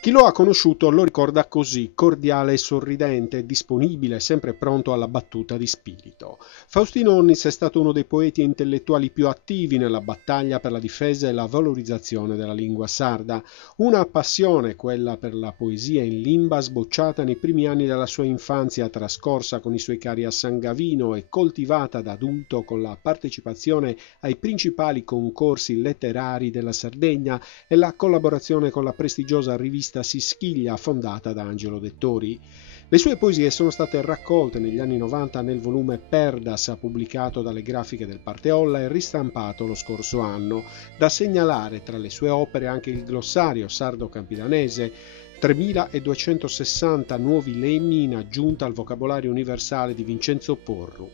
Chi lo ha conosciuto lo ricorda così, cordiale e sorridente, disponibile, sempre pronto alla battuta di spirito. Faustino Onnis è stato uno dei poeti e intellettuali più attivi nella battaglia per la difesa e la valorizzazione della lingua sarda, una passione, quella per la poesia in limba, sbocciata nei primi anni della sua infanzia, trascorsa con i suoi cari a San Gavino e coltivata da adulto con la partecipazione ai principali concorsi letterari della Sardegna e la collaborazione con la prestigiosa rivista Sischiglia fondata da Angelo Dettori. Le sue poesie sono state raccolte negli anni 90 nel volume Perdas, pubblicato dalle Grafiche del Parteolla e ristampato lo scorso anno. Da segnalare tra le sue opere anche il glossario sardo-campidanese, 3260 nuovi lemmi in aggiunta al vocabolario universale di Vincenzo Porru.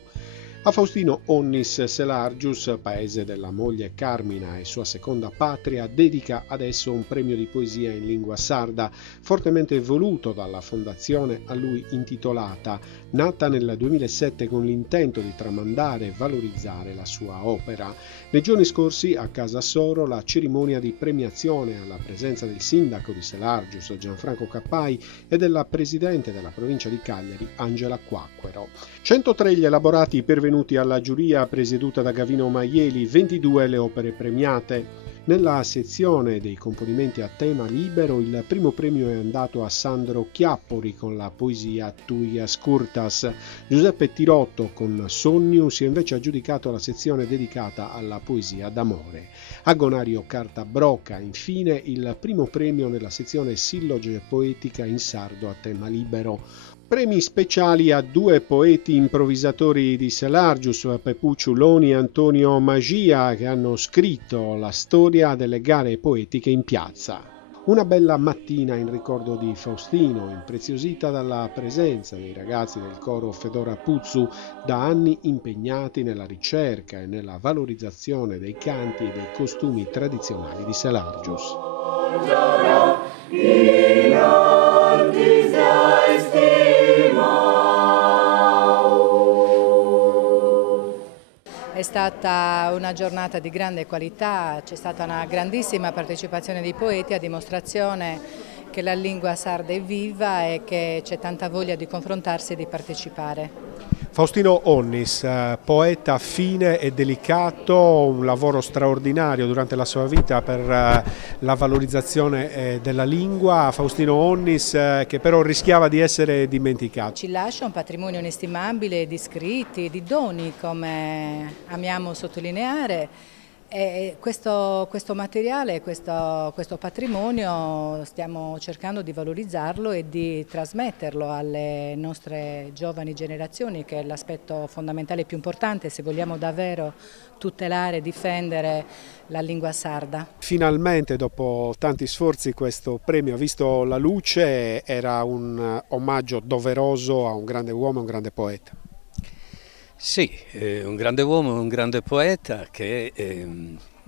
A Faustino Onnis Selargius, paese della moglie Carmina e sua seconda patria, dedica adesso un premio di poesia in lingua sarda, fortemente voluto dalla fondazione a lui intitolata, nata nel 2007 con l'intento di tramandare e valorizzare la sua opera. Nei giorni scorsi a Casa Soro la cerimonia di premiazione alla presenza del sindaco di Selargius, Gianfranco Cappai, e della presidente della provincia di Cagliari, Angela Quacquero. 103 gli elaborati pervenuti alla giuria presieduta da Gavino Maieli, 22 le opere premiate. Nella sezione dei componimenti a tema libero il primo premio è andato a Sandro Chiappori con la poesia Tuias Curtas. Giuseppe Tirotto con Sognu si è invece aggiudicato la sezione dedicata alla poesia d'amore. Agonario Cartabroca infine il primo premio nella sezione Silloge poetica in sardo a tema libero. Premi speciali a due poeti improvvisatori di Selargius, Pepù Ciuloni e Antonio Magia, che hanno scritto la storia delle gare poetiche in piazza. Una bella mattina in ricordo di Faustino, impreziosita dalla presenza dei ragazzi del coro Fedora Puzzu, da anni impegnati nella ricerca e nella valorizzazione dei canti e dei costumi tradizionali di Selargius. È stata una giornata di grande qualità, c'è stata una grandissima partecipazione di poeti a dimostrazione che la lingua sarda è viva e che c'è tanta voglia di confrontarsi e di partecipare. Faustino Onnis, poeta fine e delicato, un lavoro straordinario durante la sua vita per la valorizzazione della lingua. Faustino Onnis che però rischiava di essere dimenticato. Ci lascia un patrimonio inestimabile di scritti, di doni, come amiamo sottolineare. E questo materiale, questo patrimonio stiamo cercando di valorizzarlo e di trasmetterlo alle nostre giovani generazioni, che è l'aspetto fondamentale più importante se vogliamo davvero tutelare e difendere la lingua sarda. Finalmente, dopo tanti sforzi, questo premio ha visto la luce, era un omaggio doveroso a un grande uomo e un grande poeta. Sì, un grande uomo e un grande poeta che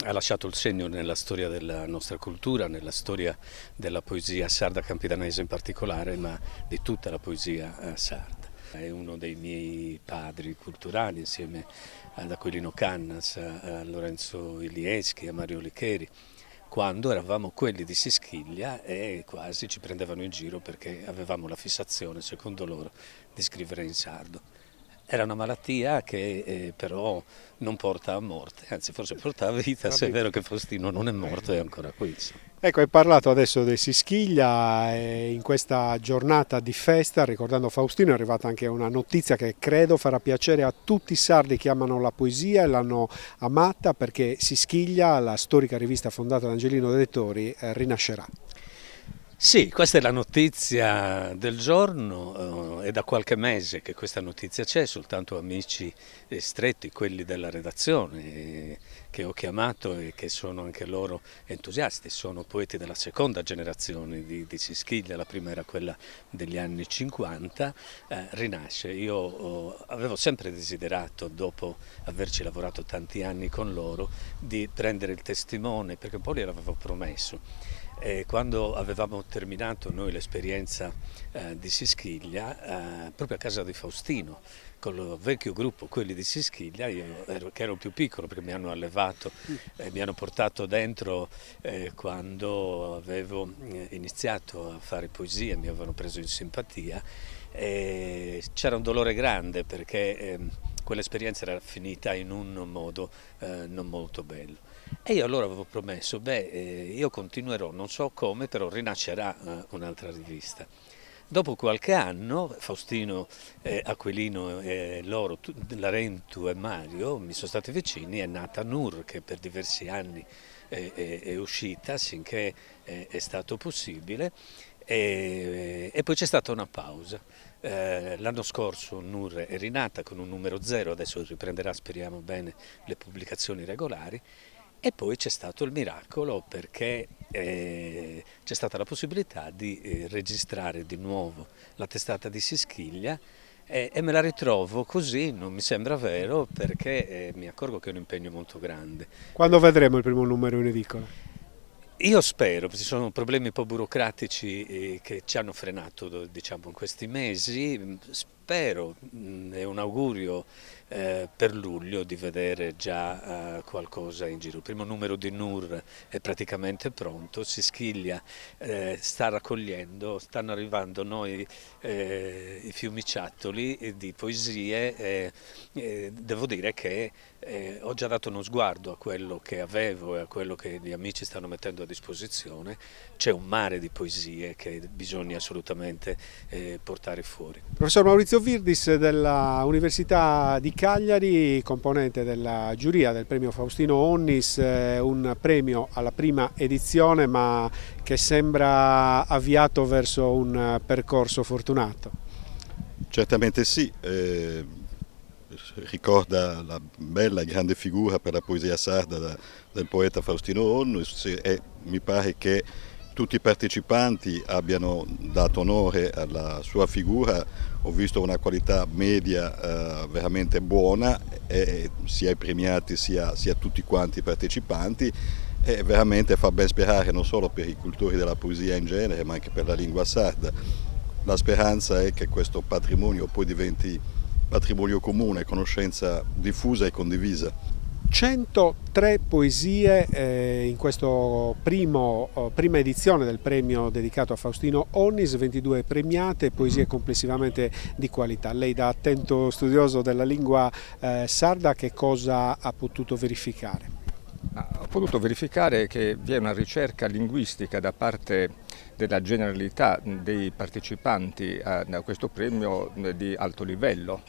ha lasciato il segno nella storia della nostra cultura, nella storia della poesia sarda campidanese in particolare, ma di tutta la poesia sarda. È uno dei miei padri culturali insieme ad Aquilino Cannas, a Lorenzo Ilieschi, a Mario Licheri, quando eravamo quelli di Sischiglia e quasi ci prendevano in giro perché avevamo la fissazione, secondo loro, di scrivere in sardo. Era una malattia che però non porta a morte, anzi forse porta a vita, se è vero che Faustino non è morto, è ancora qui. Ecco, hai parlato adesso di Sischiglia e in questa giornata di festa, ricordando Faustino, è arrivata anche una notizia che credo farà piacere a tutti i sardi che amano la poesia e l'hanno amata, perché Sischiglia, la storica rivista fondata da Angelino Dettori, rinascerà. Sì, questa è la notizia del giorno, è da qualche mese che questa notizia c'è, soltanto amici stretti, quelli della redazione che ho chiamato e che sono anche loro entusiasti, sono poeti della seconda generazione di Sischiglia, la prima era quella degli anni 50, rinasce. Io avevo sempre desiderato, dopo averci lavorato tanti anni con loro, di prendere il testimone, perché un po' gliel'avevo promesso. E quando avevamo terminato noi l'esperienza di Sischiglia, proprio a casa di Faustino, col vecchio gruppo, quelli di Sischiglia, che ero più piccolo perché mi hanno allevato e mi hanno portato dentro quando avevo iniziato a fare poesia, mi avevano preso in simpatia. C'era un dolore grande perché quell'esperienza era finita in un modo non molto bello. E io allora avevo promesso, io continuerò, non so come, però rinascerà un'altra rivista. Dopo qualche anno, Faustino, Aquilino, loro, Larentu e Mario mi sono stati vicini, è nata Nur, che per diversi anni è uscita, sinché è stato possibile, e poi c'è stata una pausa. L'anno scorso Nur è rinata con un numero 0, adesso riprenderà, speriamo bene, le pubblicazioni regolari. E poi c'è stato il miracolo perché c'è stata la possibilità di registrare di nuovo la testata di Sischiglia e me la ritrovo così, non mi sembra vero, perché mi accorgo che è un impegno molto grande. Quando vedremo il primo numero in edicola? Io spero, ci sono problemi un po' burocratici che ci hanno frenato, diciamo, in questi mesi, spero, è un augurio per luglio di vedere già qualcosa in giro. Il primo numero di Nur è praticamente pronto, Sischiglia sta raccogliendo, stanno arrivando noi i fiumiciattoli di poesie, devo dire che ho già dato uno sguardo a quello che avevo e a quello che gli amici stanno mettendo a disposizione. C'è un mare di poesie che bisogna assolutamente portare fuori. Professor Maurizio Virdis della Università di Cagliari, componente della giuria del premio Faustino Onnis, un premio alla prima edizione ma che sembra avviato verso un percorso fortunato. Certamente sì. Ricorda la bella e grande figura per la poesia sarda del poeta Faustino Onnis e mi pare che tutti i partecipanti abbiano dato onore alla sua figura. Ho visto una qualità media veramente buona, sia i premiati sia tutti quanti i partecipanti, e veramente fa ben sperare non solo per i cultori della poesia in genere ma anche per la lingua sarda. La speranza è che questo patrimonio poi diventi patrimonio comune, conoscenza diffusa e condivisa. 103 poesie in questa prima edizione del premio dedicato a Faustino Onnis, 22 premiate, poesie complessivamente di qualità. Lei, da attento studioso della lingua sarda, che cosa ha potuto verificare? Ho potuto verificare che vi è una ricerca linguistica da parte della generalità dei partecipanti a questo premio di alto livello.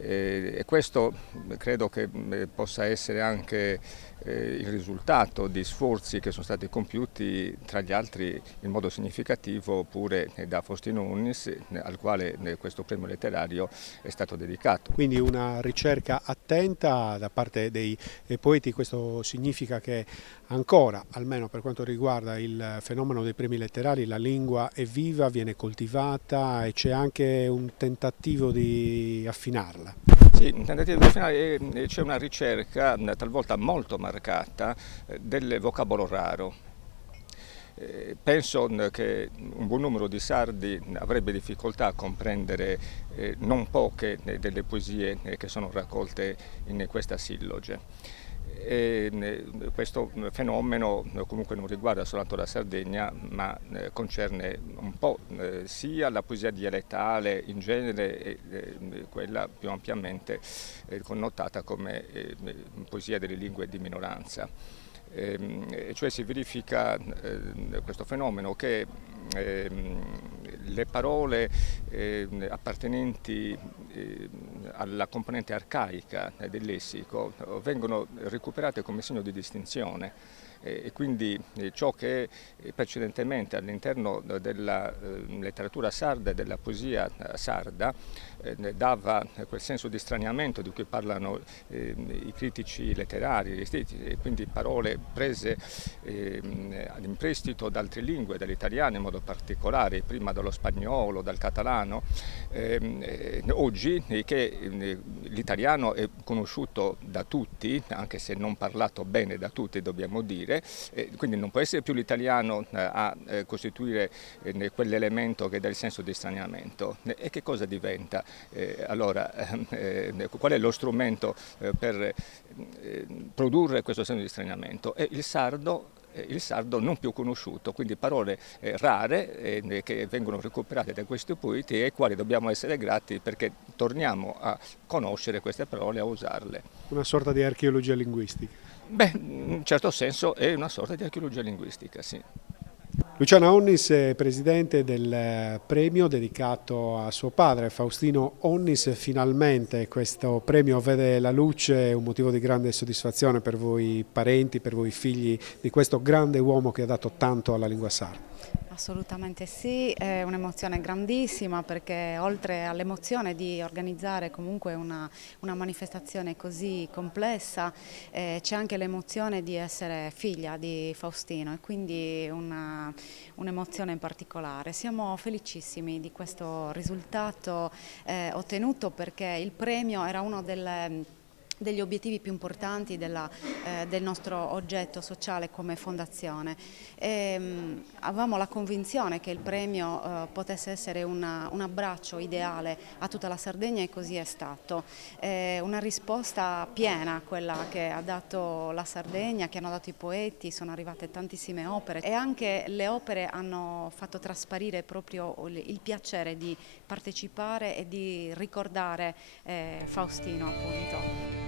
E questo credo che possa essere anche il risultato di sforzi che sono stati compiuti, tra gli altri in modo significativo pure da Faustino Onnis, al quale questo premio letterario è stato dedicato. Quindi una ricerca attenta da parte dei poeti. Questo significa che ancora, almeno per quanto riguarda il fenomeno dei premi letterari, la lingua è viva, viene coltivata e c'è anche un tentativo di affinarla. Sì, un tentativo di affinare, e c'è una ricerca talvolta molto marcata del vocabolo raro. Penso che un buon numero di sardi avrebbe difficoltà a comprendere non poche delle poesie che sono raccolte in questa silloge. Questo fenomeno comunque non riguarda soltanto la Sardegna, ma concerne un po' sia la poesia dialettale in genere e quella più ampiamente connotata come poesia delle lingue di minoranza. Cioè si verifica questo fenomeno che le parole appartenenti alla componente arcaica del lessico vengono recuperate come segno di distinzione. E quindi ciò che precedentemente all'interno della letteratura sarda e della poesia sarda dava quel senso di straniamento di cui parlano i critici letterari, e quindi parole prese ad imprestito da altre lingue, dall'italiano in modo particolare, prima dallo spagnolo, dal catalano, oggi che l'italiano è conosciuto da tutti, anche se non parlato bene da tutti, dobbiamo dire, quindi non può essere più l'italiano a costituire quell'elemento che dà il senso di straniamento. E che cosa diventa? Allora, qual è lo strumento per produrre questo senso di straniamento? È il sardo non più conosciuto, quindi parole rare che vengono recuperate da questi poeti e ai quali dobbiamo essere grati perché torniamo a conoscere queste parole e a usarle. Una sorta di archeologia linguistica. Beh, in un certo senso è una sorta di archeologia linguistica, sì. Luciana Onnis è presidente del premio dedicato a suo padre, Faustino Onnis. Finalmente questo premio vede la luce, è un motivo di grande soddisfazione per voi parenti, per voi figli di questo grande uomo che ha dato tanto alla lingua sarda. Assolutamente sì, è un'emozione grandissima perché oltre all'emozione di organizzare comunque una manifestazione così complessa c'è anche l'emozione di essere figlia di Faustino e quindi un'emozione in particolare. Siamo felicissimi di questo risultato ottenuto perché il premio era uno degli obiettivi più importanti del nostro oggetto sociale come fondazione. Avevamo la convinzione che il premio potesse essere un abbraccio ideale a tutta la Sardegna e così è stato. Una risposta piena quella che ha dato la Sardegna, che hanno dato i poeti, sono arrivate tantissime opere e anche le opere hanno fatto trasparire proprio il piacere di partecipare e di ricordare Faustino appunto.